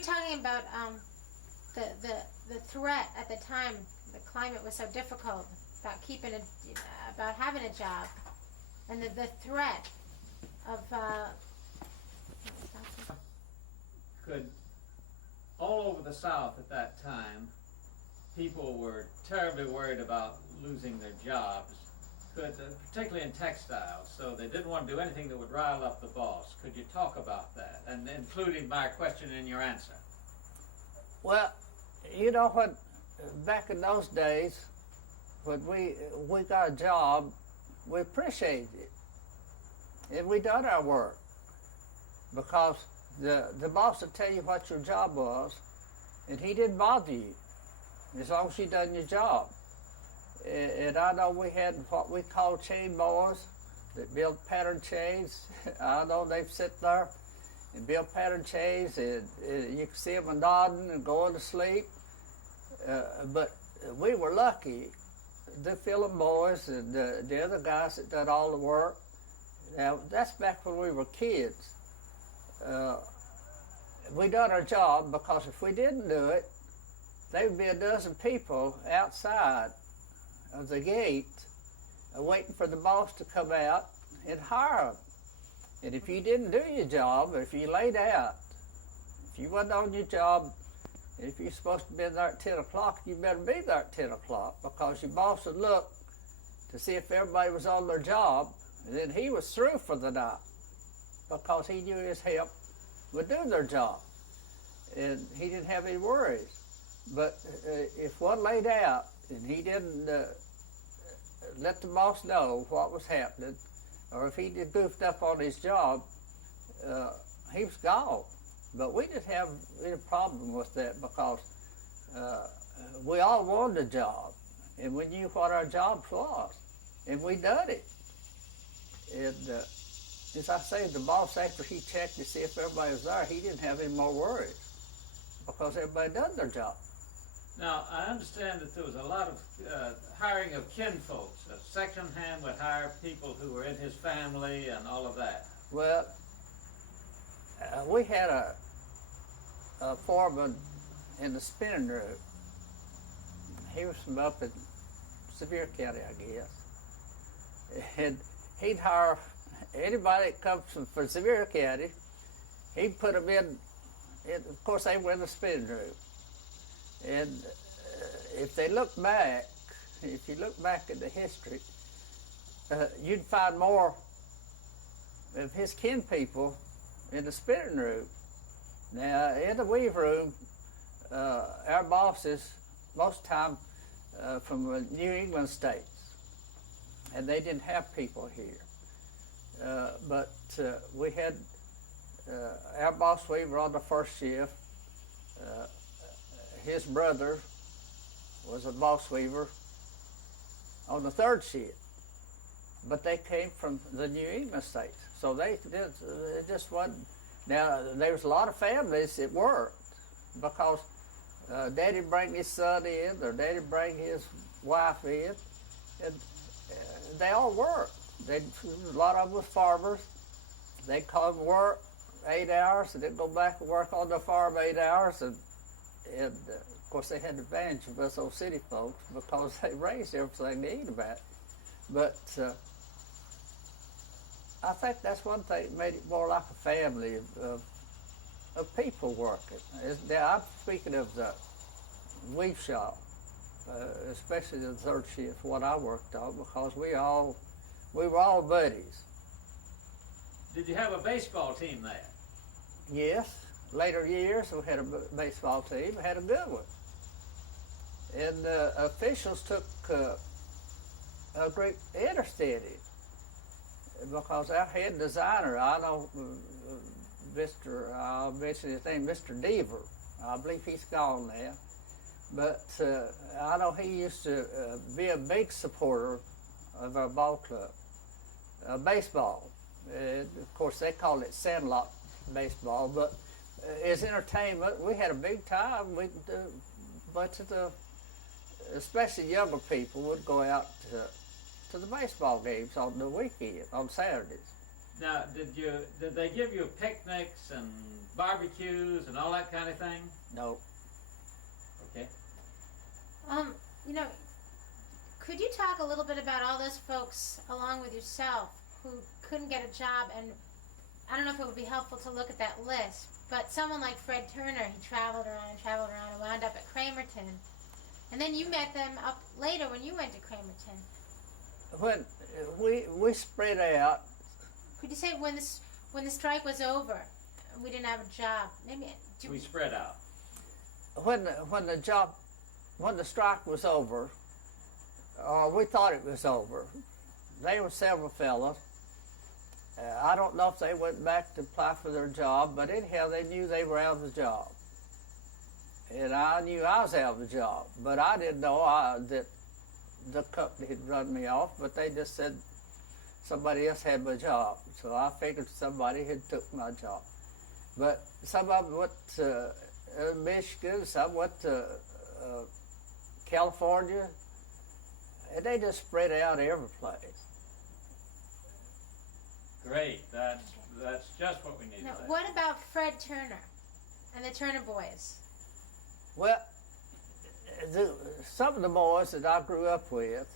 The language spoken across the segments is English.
were talking about the threat at the time. The climate was so difficult about about having a job, and the threat of. Could all over the South at that time, people were terribly worried about losing their jobs. Particularly in textiles, so they didn't want to do anything that would rile up the boss. Could you talk about that, and including my question in your answer? Well, you know what? Back in those days, when we got a job, we appreciated it, and we done our work because the boss would tell you what your job was, and he didn't bother you as long as you done your job. And I know we had what we call chain boys that built pattern chains. I know they've sit there and built pattern chains, and you can see them nodding and going to sleep. But we were lucky. The film boys and the other guys that did all the work. Now, that's back when we were kids. We done our job because if we didn't do it, there would be a dozen people outside of the gate waiting for the boss to come out and hire them. And if you didn't do your job, or if you laid out, if you wasn't on your job, if you're supposed to be there at 10 o'clock, you better be there at 10 o'clock because your boss would look to see if everybody was on their job, and then he was through for the night because he knew his help would do their job. And he didn't have any worries. But if one laid out and he didn't let the boss know what was happening, or if he did goofed up on his job, he was gone. But we didn't have any problem with that because we all wanted a job, and we knew what our jobs was, and we done it. And as I say, the boss, after he checked to see if everybody was there, he didn't have any more worries because everybody done their job. Now, I understand that there was a lot of hiring of kinfolks. A section hand would hire people who were in his family and all of that. Well, we had a foreman in the spinning room. He was from up in Sevier County, I guess. And he'd hire anybody that comes from Sevier County. He'd put them in, of course, they were in the spinning room. And if they look back, if you look back at the history, you'd find more of his kin people in the spinning room. Now, in the weave room, our bosses, most of the time, from the New England states, and they didn't have people here. But we had our boss weaver on the first shift. His brother was a boss weaver on the third shift, but they came from the New England states, so it just wasn't. Now there was a lot of families that worked because Daddy bring his son in, or Daddy bring his wife in, and they all worked. A lot of them was farmers. They'd come work 8 hours, and then go back and work on the farm 8 hours, and of course they had the advantage of us old city folks because they raised everything they eat about. But I think that's one thing that made it more like a family of people working. Now I'm speaking of the weave shop, especially the third shift, what I worked on, because we were all buddies. Did you have a baseball team there? Yes. Later years, we had a baseball team. We had a good one. And officials took a great interest in it because our head designer, I know I'll mention his name, Mr. Deaver. I believe he's gone now. But I know he used to be a big supporter of our ball club, baseball. Of course, they called it sandlot baseball, but as entertainment, we had a big time. A bunch of the, especially younger people, would go out to the baseball games on the weekend, on Saturdays. Now, did they give you picnics and barbecues and all that kind of thing? No. Okay. You know, could you talk a little bit about all those folks, along with yourself, who couldn't get a job? And I don't know if it would be helpful to look at that list, but someone like Fred Turner, he traveled around and wound up at Cramerton. And then you met them up later when you went to Cramerton. When we spread out, Could you say when the strike was over, we didn't have a job? Maybe We spread out. when the strike was over, or we thought it was over, there were several fellows. I don't know if they went back to apply for their job, but anyhow, they knew they were out of the job. And I knew I was out of the job, but I didn't know that the company had run me off, but they just said somebody else had my job. So I figured somebody had took my job. But some of them went to Michigan, some went to California, and they just spread out every place. Great. That's just what we need. Now, what about Fred Turner and the Turner boys? Well, some of the boys that I grew up with,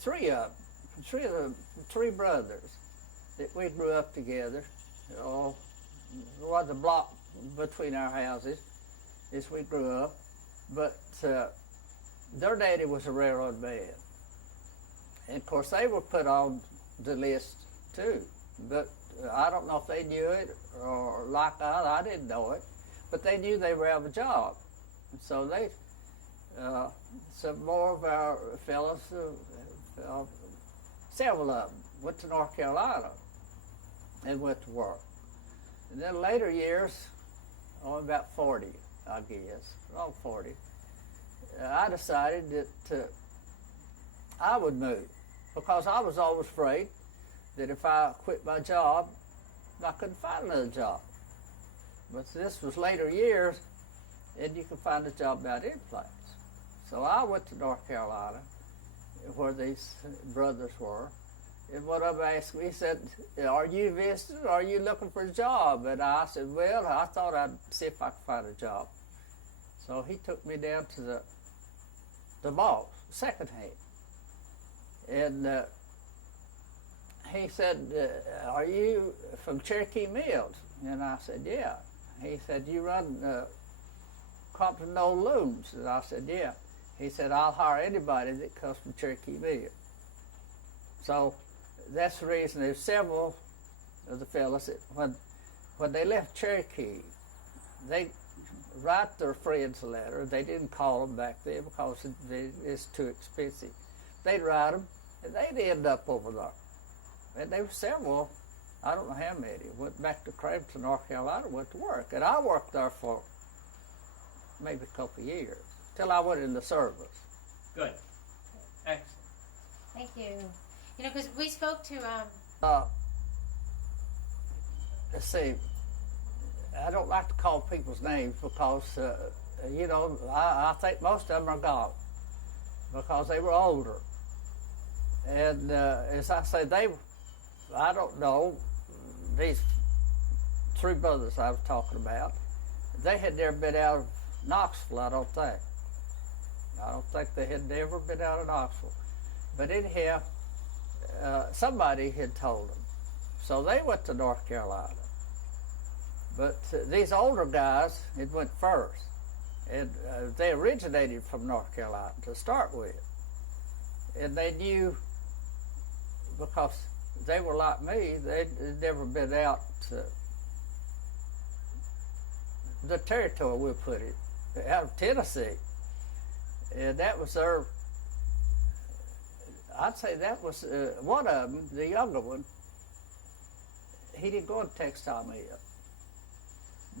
three brothers that we grew up together. There was a block between our houses as we grew up, but their daddy was a railroad man. And of course they were put on the list too, but I don't know if they knew it or like I didn't know it, but they knew they were out of a job. And so they, some more of our fellows, several of them went to North Carolina and went to work. And then later years, about 40, I guess, around 40, I decided that I would move because I was always afraid that if I quit my job, I couldn't find another job. But this was later years, and you could find a job about any place. So I went to North Carolina, where these brothers were, and one of them asked me, he said, "Are you visiting, or are you looking for a job?" And I said, "Well, I thought I'd see if I could find a job." So he took me down to the boss, second hand. And he said, "Are you from Cherokee Mills?" And I said, "Yeah." He said, "You run Compton Knoll Looms?" And I said, "Yeah." He said, "I'll hire anybody that comes from Cherokee Mills." So that's the reason there's several of the fellas that when they left Cherokee, they write their friends a letter. They didn't call them back then because it's too expensive. They'd write them, and they'd end up over there. And there were several, I don't know how many, went back to Crampton, North Carolina, went to work. And I worked there for maybe a couple of years, till I went in the service. Good. Excellent. Thank you. You know, because we spoke to Let's see, I don't like to call people's names because, you know, I think most of them are gone because they were older. And as I say, I don't know, these three brothers I was talking about, they had never been out of Knoxville, I don't think. I don't think they had never been out of Knoxville. But anyhow, somebody had told them. So they went to North Carolina. But these older guys, it went first. And they originated from North Carolina to start with. And they knew, because they were like me, they'd never been out to the territory, we'll put it, out of Tennessee. And that was their, I'd say that was one of them, the younger one. He didn't go to textile mill.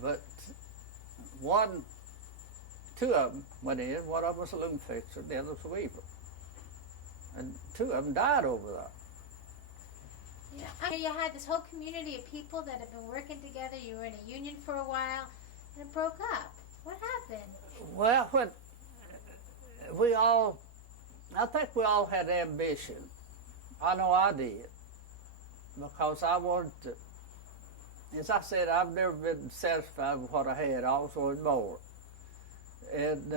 But two of them went in. One of them was a loom fixer, the other was a weaver. And two of them died over there. Yeah, I know you had this whole community of people that had been working together. You were in a union for a while, and it broke up. What happened? Well, I think we all had ambition. I know I did, because I wanted to. As I said, I've never been satisfied with what I had. I always wanted more. And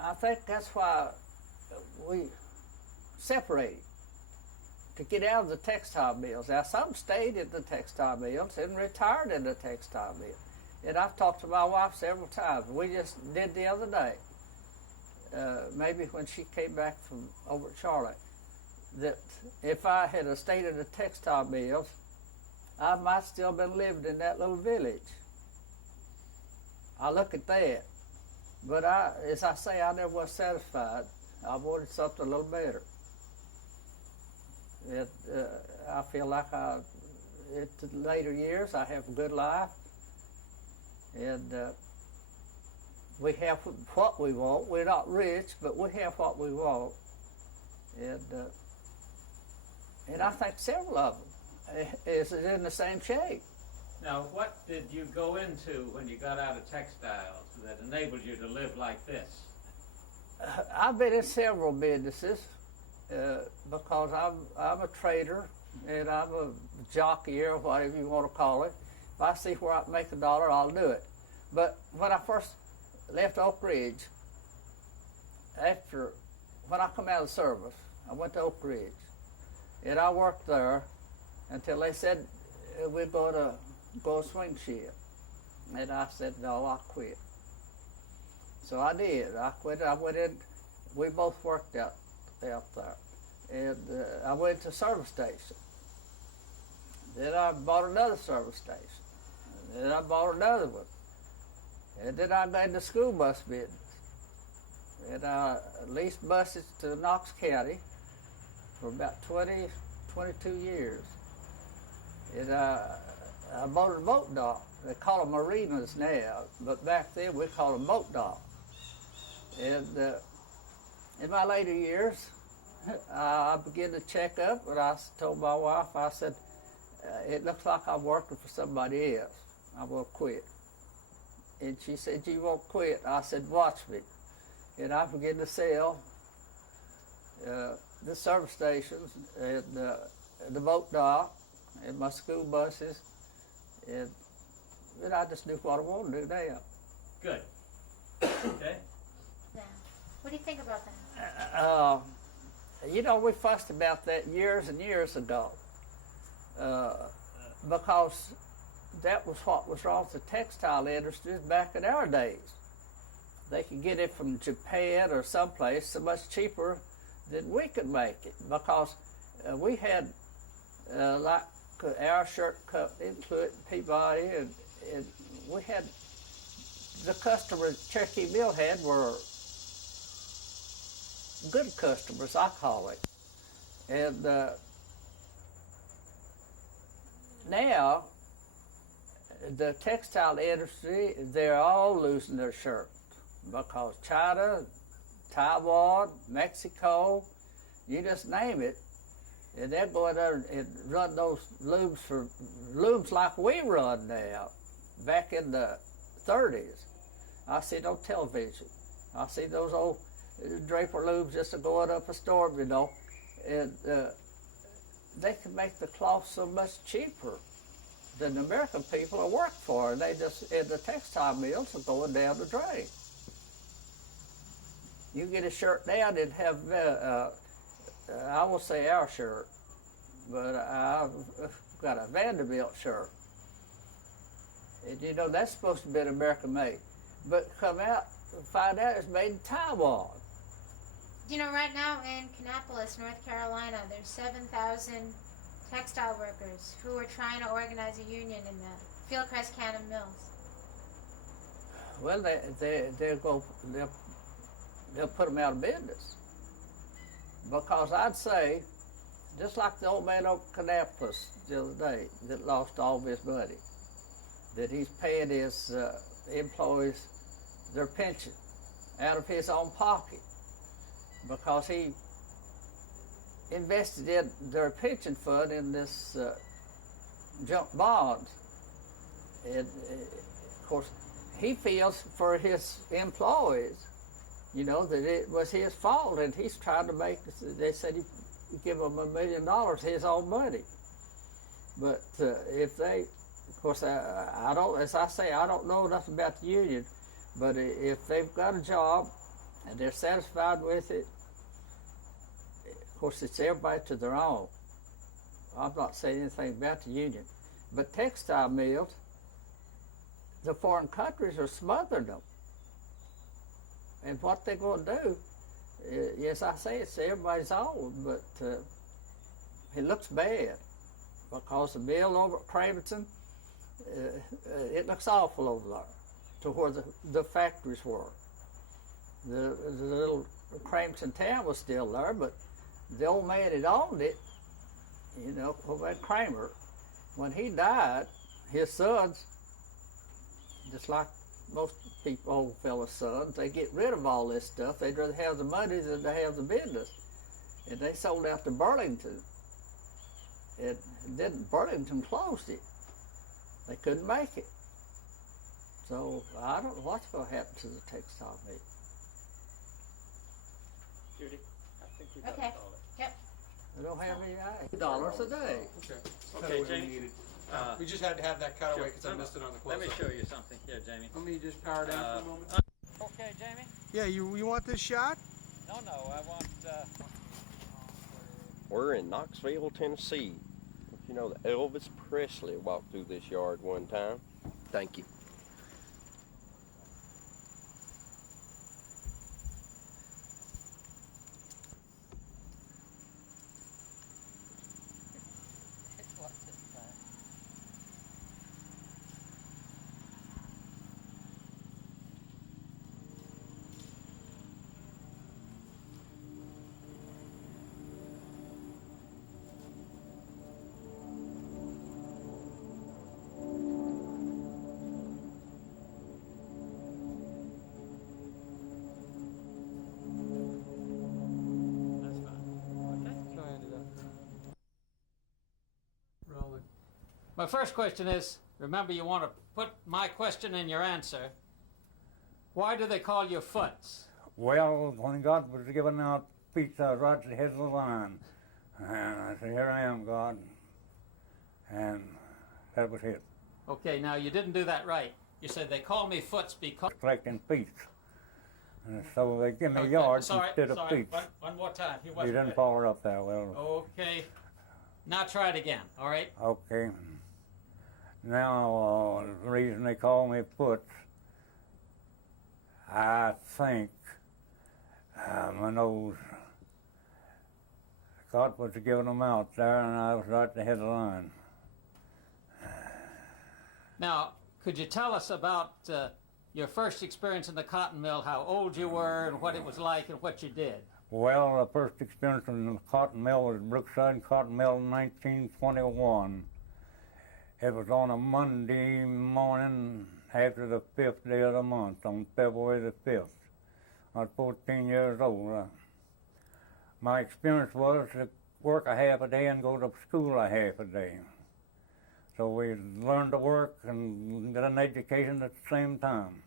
I think that's why we separated, to get out of the textile mills. Now, some stayed in the textile mills and retired in the textile mill. And I've talked to my wife several times. We just did the other day, maybe when she came back from over at Charlotte, that if I had stayed in the textile mills, I might still been living in that little village. I look at that. But as I say, I never was satisfied. I wanted something a little better. I feel like in the later years, I have a good life. And we have what we want. We're not rich, but we have what we want. And I think several of them is in the same shape. Now, what did you go into when you got out of textiles that enabled you to live like this? I've been in several businesses because I'm a trader and I'm a jockey or whatever you want to call it. If I see where I can make $1, I'll do it. But when I first left Oak Ridge, when I come out of the service, I went to Oak Ridge, and I worked there until they said we're going to go swing shift. And I said, no, I quit. So I did. I quit. I went in. We both worked out there. And I went to service station. Then I bought another service station. And then I bought another one. And then I got in the school bus business. And I leased buses to Knox County for about 22 years. And I bought a boat dock. They call them marinas now, but back then we called them boat docks. And in my later years, I began to check up, and I told my wife, I said, it looks like I'm working for somebody else. I'm going to quit. And she said, you won't quit. I said, watch me. And I began to sell the service stations and the boat dock and my school buses. And I just knew what I wanted to do now. Good. Okay. Yeah. What do you think about that? We fussed about that years and years ago because that was what was wrong with the textile industries back in our days. They could get it from Japan or someplace so much cheaper than we could make it because we had like our shirt company, including Peabody, and we had the customers Cherokee Mill had were good customers, I call it. And now the textile industry, they're all losing their shirts because China, Taiwan, Mexico, you just name it, and they're going there and run those looms like we run now. Back in the 30s, I see it on television. I see those old draper looms just going up a storm, and they can make the cloth so much cheaper than the American people are working for, and the textile mills are going down the drain. You get a shirt now and have, I will say our shirt, but I've got a Vanderbilt shirt. And that's supposed to be American made. But come out and find out it's made in Taiwan. Right now in Kannapolis, North Carolina, there's 7,000 textile workers who are trying to organize a union in the Fieldcrest Cannon Mills. Well, they'll put them out of business. Because I'd say, just like the old man over Kannapolis the other day that lost all of his money, that he's paying his employees their pension out of his own pocket because he invested in their pension fund in this junk bonds. And of course, he feels for his employees, that it was his fault, and he's trying to make. They said give them $1 million, his own money. But if they, of course, I don't, as I say, I don't know nothing about the union, but if they've got a job and they're satisfied with it, of course, it's everybody to their own. I'm not saying anything about the union. But textile mills, the foreign countries are smothering them. And what they're going to do, yes, I say it's everybody's own, but it looks bad because the mill over at Craventon, it looks awful over there to where the factories were. The little Craventon town was still there, but the old man that owned it, you know, that Kramer, when he died, his sons, just like most people, old fellas' sons, they get rid of all this stuff. They'd rather have the money than to have the business. And they sold out to Burlington. And then Burlington closed it. They couldn't make it. So I don't know what's going to happen to the textile mill. Judy, I think you got Okay. all it. Yep. They don't have any $8 a day. Okay, Jamie. We just had to have that cut Sure. away because I missed it on the Let close. me show you something here, Jamie. Let me just power down for a moment. Okay, Jamie? Yeah, you want this shot? No, I want, We're in Knoxville, Tennessee. You know that Elvis Presley walked through this yard one time. Thank you. that's fine. Okay. So I ended up rolling. My first question is, remember you want to put my question in your answer. Why do they call you Foots? Well, when God was giving out pizza right at the head of the line, and I said, here I am, God. And that was it. Okay, now you didn't do that right. You said they call me Foots because... Collecting pizza. And so they give me Okay, yards sorry, instead of sorry. pizza. One more time. He You wasn't didn't ready. follow it up that well. Okay. Now try it again, all right? Okay. Now, the reason they call me Foots, I think my nose, God was giving them out there, and I was right at the head of the line. Now, could you tell us about your first experience in the cotton mill, how old you were and what it was like and what you did? Well, the first experience in the cotton mill was Brookside Cotton Mill in 1921. It was on a Monday morning after the 5th day of the month, on February the 5th. I was 14 years old. My experience was to work a half a day and go to school a half a day. So we learned to work and get an education at the same time.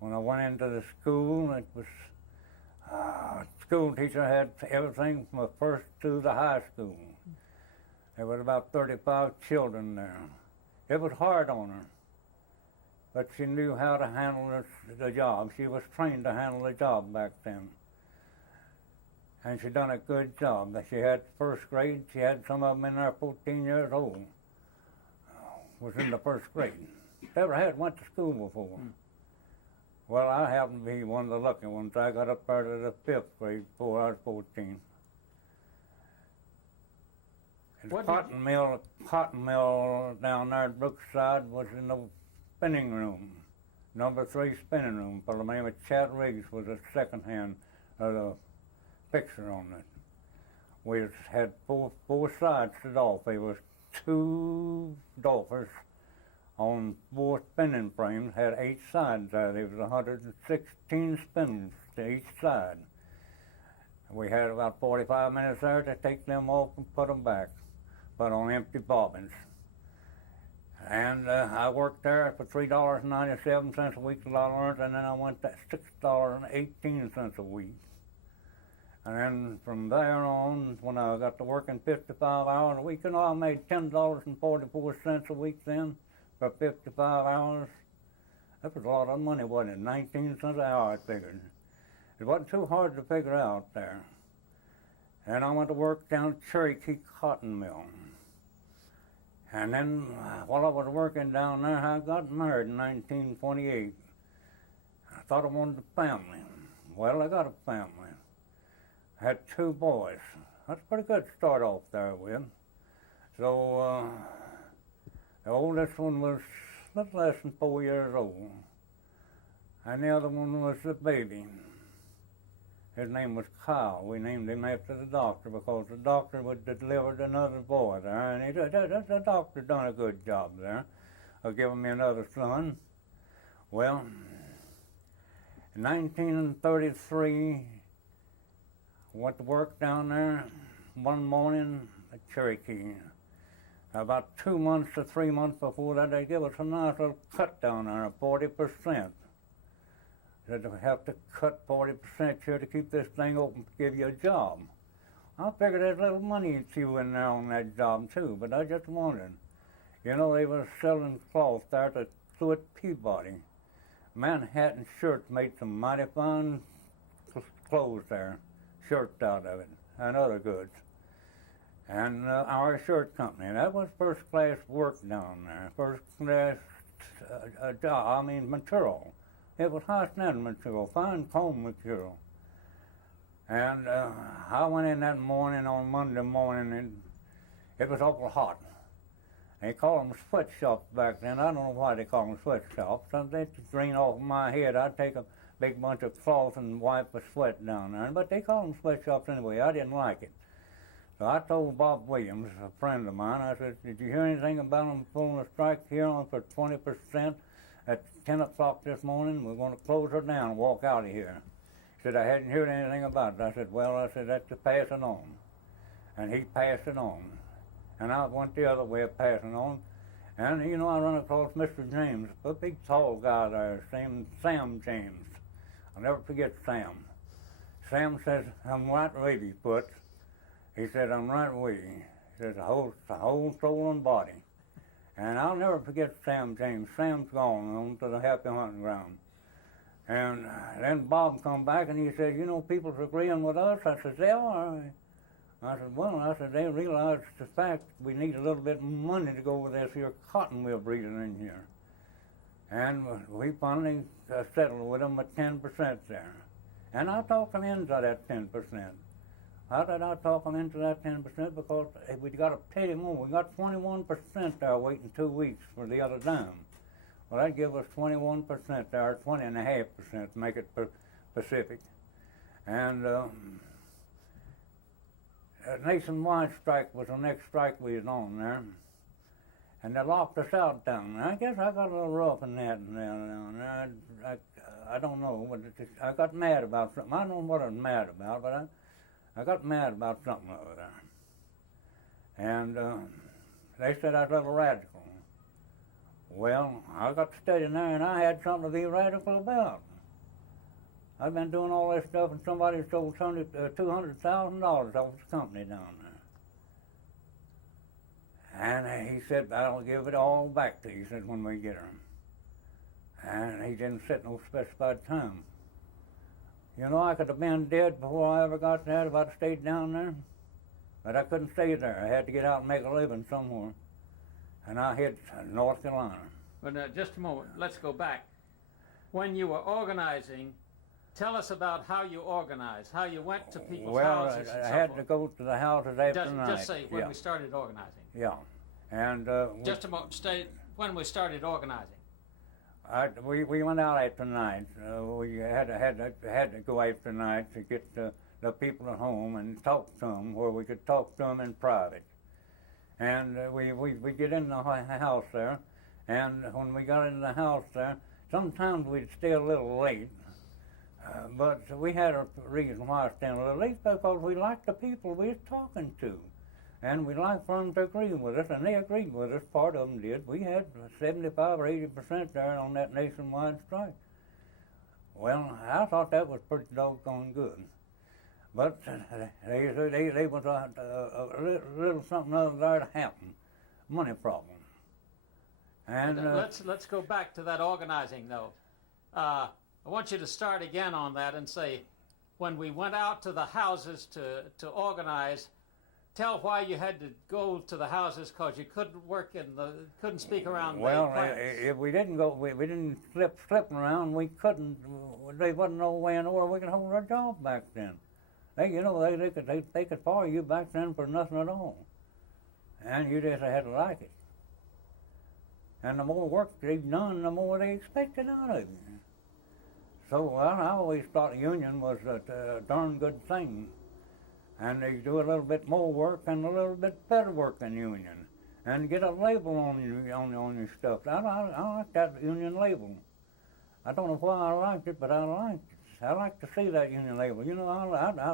When I went into the school, it was school teacher had everything from the first to the high school. There was about 35 children there. It was hard on her, but she knew how to handle the job. She was trained to handle the job back then. And she done a good job. She had first grade. She had some of them in there 14 years old. Was in the first grade. Never had went to school before. Well, I happened to be one of the lucky ones. I got up there to the 5th grade before I was 14. The cotton mill down there at Brookside was in the spinning room, number 3 spinning room. For the name of Chad Riggs was a second hand of the picture on it. We had four sides to golf. There was 2 golfers on 4 spinning frames, had 8 sides there. There was 116 spins to each side. We had about 45 minutes there to take them off and put them back, but on empty bobbins. And I worked there for $3.97 a week till I learned, and then I went to $6.18 a week. And then from there on, when I got to working 55 hours a week, you know, I made $10.44 a week then for 55 hours. That was a lot of money, wasn't it? 19 cents an hour, I figured. It wasn't too hard to figure out there. And I went to work down at Cherokee Cotton Mill. And then while I was working down there, I got married in 1928. I thought I wanted a family. Well, I got a family. I had 2 boys. That's a pretty good start off there with. So the oldest one was a little less than 4 years old. And the other one was a baby. His name was Kyle. We named him after the doctor because the doctor had delivered another boy there. And the doctor done a good job there of giving me another son. Well, in 1933, I went to work down there one morning at Cherokee. About 2 months or 3 months before that, they give us a nice little cut down there of 40%. Said we have to cut 40% here to keep this thing open to give you a job. I figured there's a little money too in there on that job too, but I just wondered. You know, they was selling cloth there to Fluid Peabody. Manhattan Shirts made some mighty fine clothes there, shirts out of it, and other goods. And our shirt company, that was first class work down there, first class job, material. It was high standard material, fine comb material. And I went in that morning on Monday morning, and it was awful hot. They called them sweatshops back then. I don't know why they call them sweatshops. So they'd drain off my head. I'd take a big bunch of cloth and wipe the sweat down there. But they called them sweatshops anyway. I didn't like it. So I told Bob Williams, a friend of mine, I said, did you hear anything about them pulling a strike here on for 20%? At 10 o'clock this morning, we're going to close her down and walk out of here. He said, I hadn't heard anything about it. I said, well, that's to pass it on. And he passed it on. And I went the other way of passing on. And, you know, I run across Mr. James, a big tall guy there, named Sam James. I'll never forget Sam. Sam says, I'm right with you, Putz. He said, I'm right with you. He says, the whole soul and body. And I'll never forget Sam James. Sam's gone on to the Happy Hunting Ground. And then Bob come back and he said, you know, people's agreeing with us. I said, they are. I said, well, they realize the fact we need a little bit more money to go with this here cotton we're breeding in here. And we finally settled with them at 10% there. And I talked them into that 10%. How did I talk them into that 10%? Because we got to pay them more. We got 21% there waiting 2 weeks for the other dime. Well, that'd give us 21% there, 20.5% to make it Pacific. And nationwide strike was the next strike we was on there. And they locked us out down there. I guess I got a little rough in that down there. I don't know, but I got mad about something. I don't know what I was mad about, but I got mad about something over there. And they said I was a little radical. Well, I got to studying there, and I had something to be radical about. I've been doing all this stuff, and somebody sold $200,000 off the company down there. And he said, I'll give it all back to you, he said, when we get her. And he didn't set no specified time. You know, I could have been dead before I ever got there if I'd stayed down there. But I couldn't stay there. I had to get out and make a living somewhere. And I hit North Carolina. But just a moment, let's go back. When you were organizing, tell us about how you organized, how you went to people's houses and so forth. I had to go to the houses after night. Just say when we started organizing. Yeah. And just a moment, state when we started organizing. We went out after night. We had to go after night to get the people at home and talk to them where we could talk to them in private. And we get in the house there, and when we got in the house there, sometimes we'd stay a little late. But we had a reason why staying a little late, because we liked the people we was talking to. And we liked for them to agree with us, and they agreed with us, part of them did. We had 75 or 80% there on that nationwide strike. Well, I thought that was pretty doggone good. But they was a little something other there to happen, money problem. And let's go back to that organizing, though. I want you to start again on that and say, when we went out to the houses to organize, tell why you had to go to the houses, because you couldn't speak around. Well, if we didn't go, we didn't slipping around. We couldn't. There wasn't no way in the world we could hold our job back then. They could fire you back then for nothing at all, and you just had to like it. And the more work they've done, the more they expected out of you. So I always thought the union was a darn good thing. And they do a little bit more work and a little bit better work than union. And get a label on your stuff. I like that union label. I don't know why I liked it, but I liked it. I like to see that union label. You know,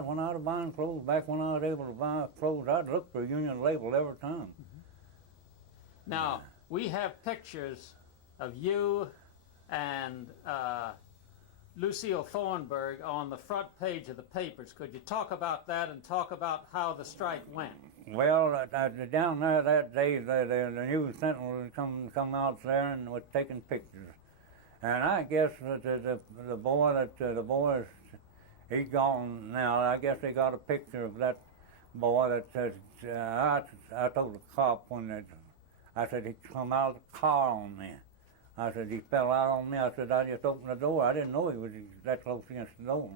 when I was buying clothes, back when I was able to buy clothes, I'd look for a union label every time. Now, we have pictures of you and Lucille Thornburg on the front page of the papers. Could you talk about that and talk about how the strike went? Well, down there that day, the News Sentinel come out there and was taking pictures. And I guess the boy, he's gone now. I guess they got a picture of that boy that says, I told the cop I said he come out of the car on me. I said, he fell out on me. I said, I just opened the door. I didn't know he was that close against the door.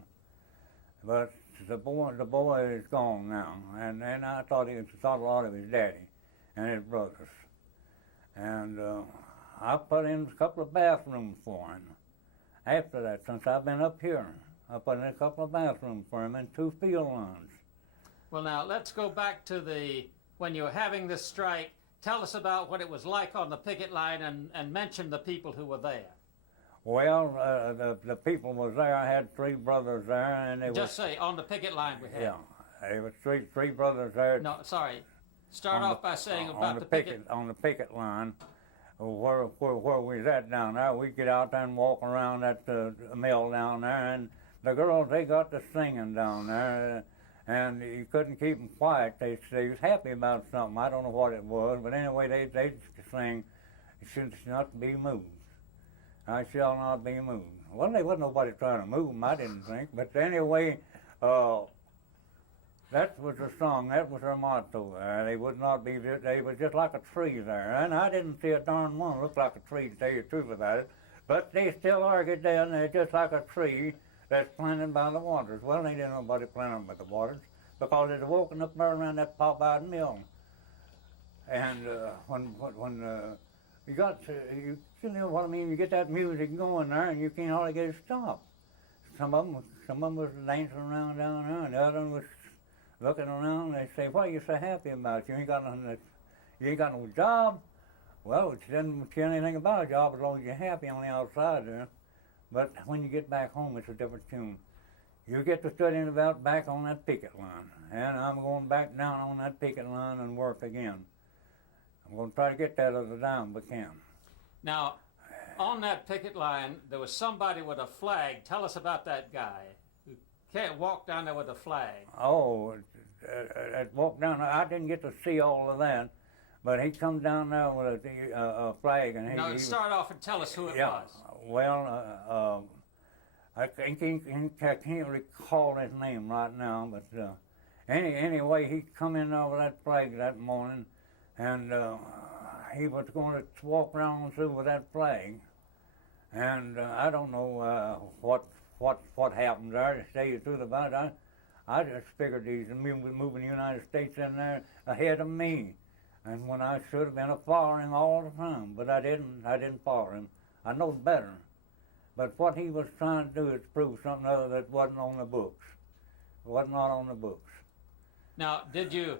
But the boy is gone now. And I thought a lot of his daddy and his brothers. And I put in a couple of bathrooms for him. After that, since I've been up here, I put in a couple of bathrooms for him and 2 field lines. Well, now, let's go back to when you were having this strike. Tell us about what it was like on the picket line and mention the people who were there. Well, the people was there. I had 3 brothers there, and they Just say, on the picket line we had. Yeah, there was three brothers there. No, sorry. Start off by saying about the picket. On the picket line, where we was at down there, we'd get out there and walk around that mill down there, and the girls, they got to singing down there. And you couldn't keep them quiet. They was happy about something. I don't know what it was, but anyway, they'd sing, "It should not be moved. I shall not be moved." Well, there wasn't nobody trying to move them, I didn't think. But anyway, that was the song. That was their motto. They would not be. They was just like a tree there, and I didn't see a darn one look like a tree, to tell you the truth about it. But they still argued there, and they're just like a tree that's planted by the waters. Well, they didn't nobody plant them by the waters because they'd woken up there around that pop-out mill. And when you know what I mean, you get that music going there and you can't hardly get it stopped. Some of them was dancing around down there, and the other one was looking around. They say, "What are you so happy about? You ain't got no job." Well, it doesn't tell anything about a job as long as you're happy on the outside there. But when you get back home, it's a different tune. You get to studying about back on that picket line. And I'm going back down on that picket line and work again. I'm going to try to get that other down if I can. Now, on that picket line, there was somebody with a flag. Tell us about that guy who can't walk down there with a flag. Oh, walk down there. I didn't get to see all of that. But he come down there with a flag. And start off and tell us who it was. Well, I can't recall his name right now, but anyway, he come in over that flag that morning, and he was going to walk around through with that flag, and I don't know what happened there. To tell you the truth about it, I just figured he's moving the United States in there ahead of me, and when I should have been following all the time, but I didn't follow him. I know better. But what he was trying to do is prove something other that wasn't on the books. It was not on the books. Now, did you